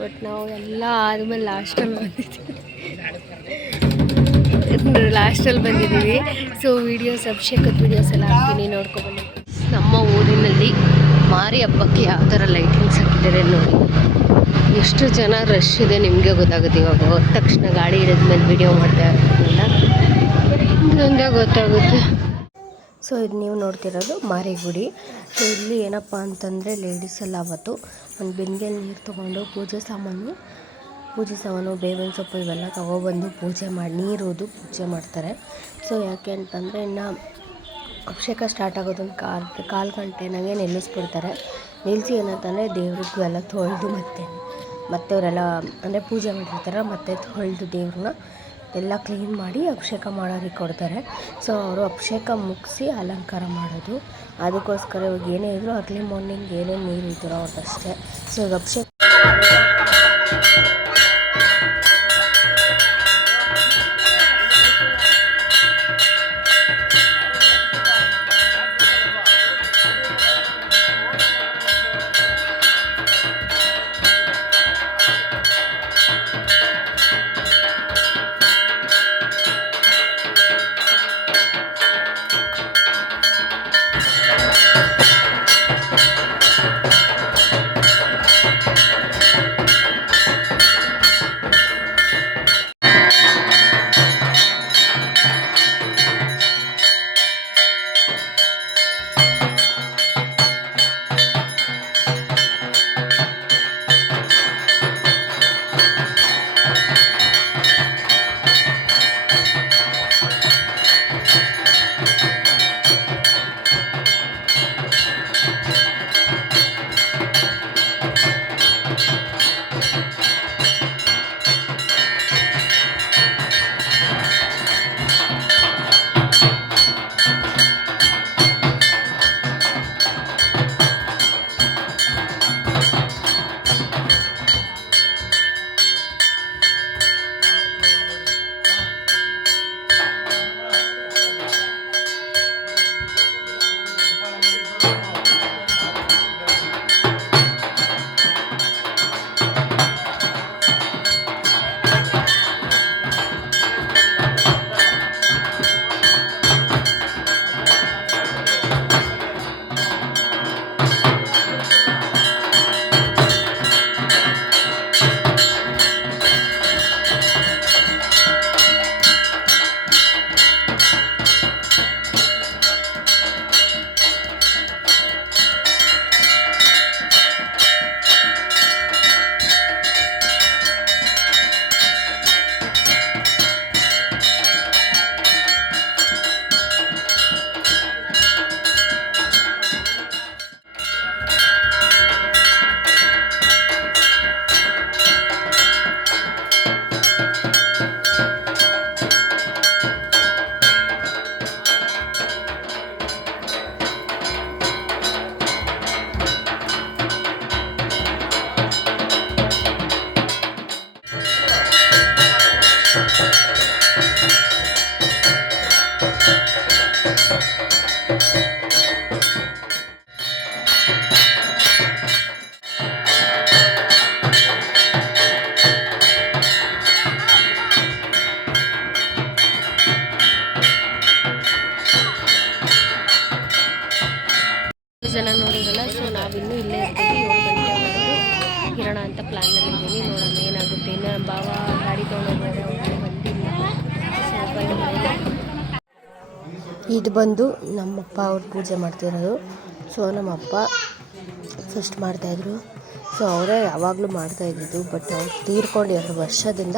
But ನಾವು ಎಲ್ಲ ಆದಮೇಲೆ ಲಾಸ್ಟಲ್ಲಿ ಬಂದಿದ್ದೀವಿ. ಸೊ ವೀಡಿಯೋಸ್ ಅಭಿಷೇಕದ ವೀಡಿಯೋಸ್ ಎಲ್ಲ ಹಾಕ್ತೀನಿ, ನೋಡ್ಕೊಬನ್ನಿ. ನಮ್ಮ ಊರಿನಲ್ಲಿ ಮಾರಿ ಹಬ್ಬಕ್ಕೆ ಯಾವ ಥರ ಲೈಟಿಂಗ್ಸ್ ಹಾಕಿದ್ದಾರೆ ನೋಡಿ. ಎಷ್ಟು ಜನ ರಶ್ ಇದೆ ನಿಮಗೆ ಗೊತ್ತಾಗುತ್ತೆ. ಇವಾಗ ಹೋದ ತಕ್ಷಣ ಗಾಡಿ ಹಿಡಿದ್ಮೇಲೆ ವೀಡಿಯೋ ಮಾಡ್ತಾ ಇರೋದ್ರಿಂದ ನನಗೆ ಗೊತ್ತಾಗುತ್ತೆ. ಸೊ ಇದು ನೀವು ನೋಡ್ತಿರೋದು ಮಾರಿ ಗುಡಿ. ಸೊ ಇಲ್ಲಿ ಏನಪ್ಪ ಅಂತಂದರೆ ಲೇಡೀಸೆಲ್ಲ ಅವತ್ತು ಒಂದು ಬಿಂದಿಗೆಯಲ್ಲಿ ನೀರು ತೊಗೊಂಡು ಪೂಜೆ ಸಾಮಾನು ಬೇವಿನ ಸೊಪ್ಪು ಇವೆಲ್ಲ ತೊಗೊಬಂದು ಪೂಜೆ ಮಾಡಿ ನೀರುದು ಪೂಜೆ ಮಾಡ್ತಾರೆ. ಸೊ ಯಾಕೆ ಅಂತಂದರೆ ಇನ್ನು ಅಭಿಷೇಕ ಸ್ಟಾರ್ಟ್ ಆಗೋದೊಂದು ಕಾಲು ಗಂಟೆನಾಗೆ ನಿಲ್ಲಿಸ್ಬಿಡ್ತಾರೆ. ನಿಲ್ಲಿಸಿ ಏನಂತಂದರೆ ದೇವ್ರಿಗೂ ಎಲ್ಲ ತೊಳೆದು ಮತ್ತೆ ಅವರೆಲ್ಲ ಅಂದರೆ ಪೂಜೆ ಮಾಡಿರ್ತಾರೆ, ಮತ್ತು ತೊಳೆದು ದೇವ್ರನ್ನ ಎಲ್ಲ ಕ್ಲೀನ್ ಮಾಡಿ ಅಭಿಷೇಕ ಮಾಡೋರಿಗೆ ಕೊಡ್ತಾರೆ. ಸೊ ಅವರು ಅಭಿಷೇಕ ಮುಗಿಸಿ ಅಲಂಕಾರ ಮಾಡೋದು. ಅದಕ್ಕೋಸ್ಕರ ಇವಾಗ ಏನೇ ಇದ್ದರೂ ಅರ್ಲಿ ಮಾರ್ನಿಂಗ್ ಏನೇನು ನೀರು ಇದ್ದರೂ ಅವ್ರದ್ದಷ್ಟೇ. ಸೊ ಇವಾಗ ಅಭಿಷೇಕ ಜನ ನೋಡಿರಲ್ಲ. ಸೊ ನಾವಿನ್ನೂ ಇಲ್ಲೇ ಇರ್ತೀವಿ. 7 ಗಂಟೆವರೆಗೂ ಇರೋಣ ಅಂತ ಪ್ಲ್ಯಾನಲ್ಲಿ ಇದ್ದೀನಿ. ನೋಡೋಣ ಏನಾಗುತ್ತೆ. ಇನ್ನು ನಮ್ಮ ಭಾವ ಗಾಡಿ ತೊಗೊಂಡೋದ್ರೆ ಅವ್ರಿಗೆ ಬಂದಿಲ್ಲ. ಇದು ಬಂದು ನಮ್ಮಪ್ಪ ಅವ್ರು ಪೂಜೆ ಮಾಡ್ತಿರೋದು. ಸೊ ನಮ್ಮಪ್ಪ ಫಸ್ಟ್ ಮಾಡ್ತಾಯಿದ್ರು. ಸೊ ಅವರೇ ಯಾವಾಗಲೂ ಮಾಡ್ತಾಯಿದ್ದು. ಬಟ್ ಅವ್ರು ತೀರ್ಕೊಂಡು 2 ವರ್ಷದಿಂದ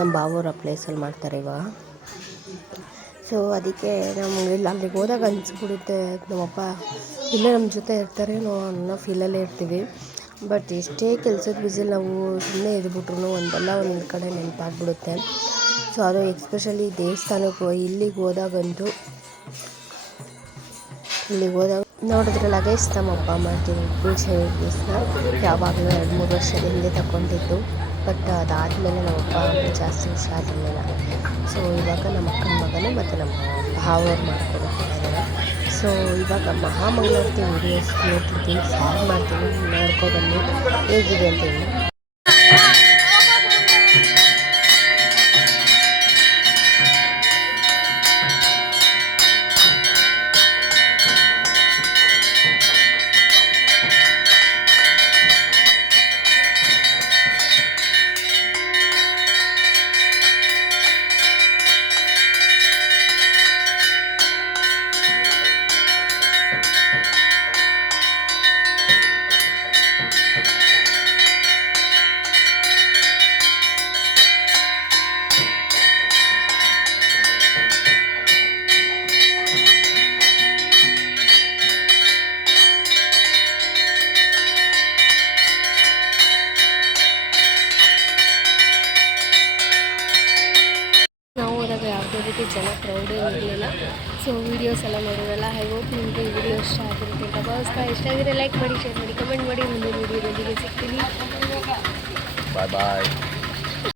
ನಮ್ಮ ಭಾವವ್ರ ಪ್ಲೇಸಲ್ಲಿ ಮಾಡ್ತಾರೆ ಇವಾಗ. ಸೊ ಅದಕ್ಕೆ ನಮಗೆ ಅಲ್ಲಿಗೆ ಹೋದಾಗ ಅನಿಸ್ಬಿಡುತ್ತೆ ನಮ್ಮಪ್ಪ ಇಲ್ಲೇ ನಮ್ಮ ಜೊತೆ ಇರ್ತಾರೇನೋ ಅನ್ನೋ ಫೀಲಲ್ಲೇ ಇರ್ತೀವಿ. ಬಟ್ ಎಷ್ಟೇ ಕೆಲಸದ ಬಿಸಿಲು ನಾವು ಸುಮ್ಮನೆ ಇದ್ಬಿಟ್ರು ಒಂದು ಕಡೆ ನೆನಪಾಗ್ಬಿಡುತ್ತೆ. ಸೊ ಅದು ಎಕ್ಸ್ಪೆಷಲಿ ದೇವಸ್ಥಾನಕ್ಕೆ ಇಲ್ಲಿಗೆ ಹೋದಾಗ ನೋಡಿದ್ರಲ್ಲ ಗೈಸ್, ನಮ್ಮಪ್ಪ ಮಾಡ್ತೀವಿ ಪೂಜೆ ವೀಡಿಯೋಸ್ನ ಯಾವಾಗಲೂ 2-3 ವರ್ಷದ ಹಿಂದೆ ತಗೊಂಡಿದ್ದು. ಬಟ್ ಅದಾದಮೇಲೆ ನಮ್ಮಪ್ಪ ಜಾಸ್ತಿ ಹುಷಾರಿರಲಿಲ್ಲ. ಸೊ ಇವಾಗ ನಮ್ಮ ಅಕ್ಕನ ಮಗನೇ ಮತ್ತು ನಮ್ಮ ಭಾವವ್ರು ಮಾಡ್ಕೊಂಡು ಹೋಗ್ತಾಯಿದ್ದಾರೆ. ಸೊ ಇವಾಗ ಮಹಾಮಂಗಳಾರತಿ ವೀಡಿಯೋಸ್ ನೋಡ್ತಿರ್ತೀನಿ, ಶೇರ್ ಮಾಡ್ತೀನಿ, ನೋಡ್ಕೊಬನ್ನಿ ಹೇಗಿದೆ ಅಂತ ಹೇಳಿ. ಜಾಸ್ತಿ ಜನ ಕ್ರೌಡೇ ಇರಲಿಲ್ಲ. ಸೊ ವೀಡಿಯೋಸ್ ಎಲ್ಲ ನೋಡಿರಲ್ಲ. ಐ ಹೋಪ್ ನಿಮಗೆ ಈ ವಿಡಿಯೋ ಇಷ್ಟ ಆಗಿರುತ್ತೆ ಅಂತ ಭಾವಿಸ್ತಾ. ಇಷ್ಟ ಆಗಿದ್ರೆ ಲೈಕ್ ಮಾಡಿ, ಶೇರ್ ಮಾಡಿ, ಕಮೆಂಟ್ ಮಾಡಿ. ಮುಂದಿನ ವೀಡಿಯೋದೊಂದಿಗೆ ಸಿಗ್ತೀನಿ. ಬಾಯ್ ಬಾಯ್.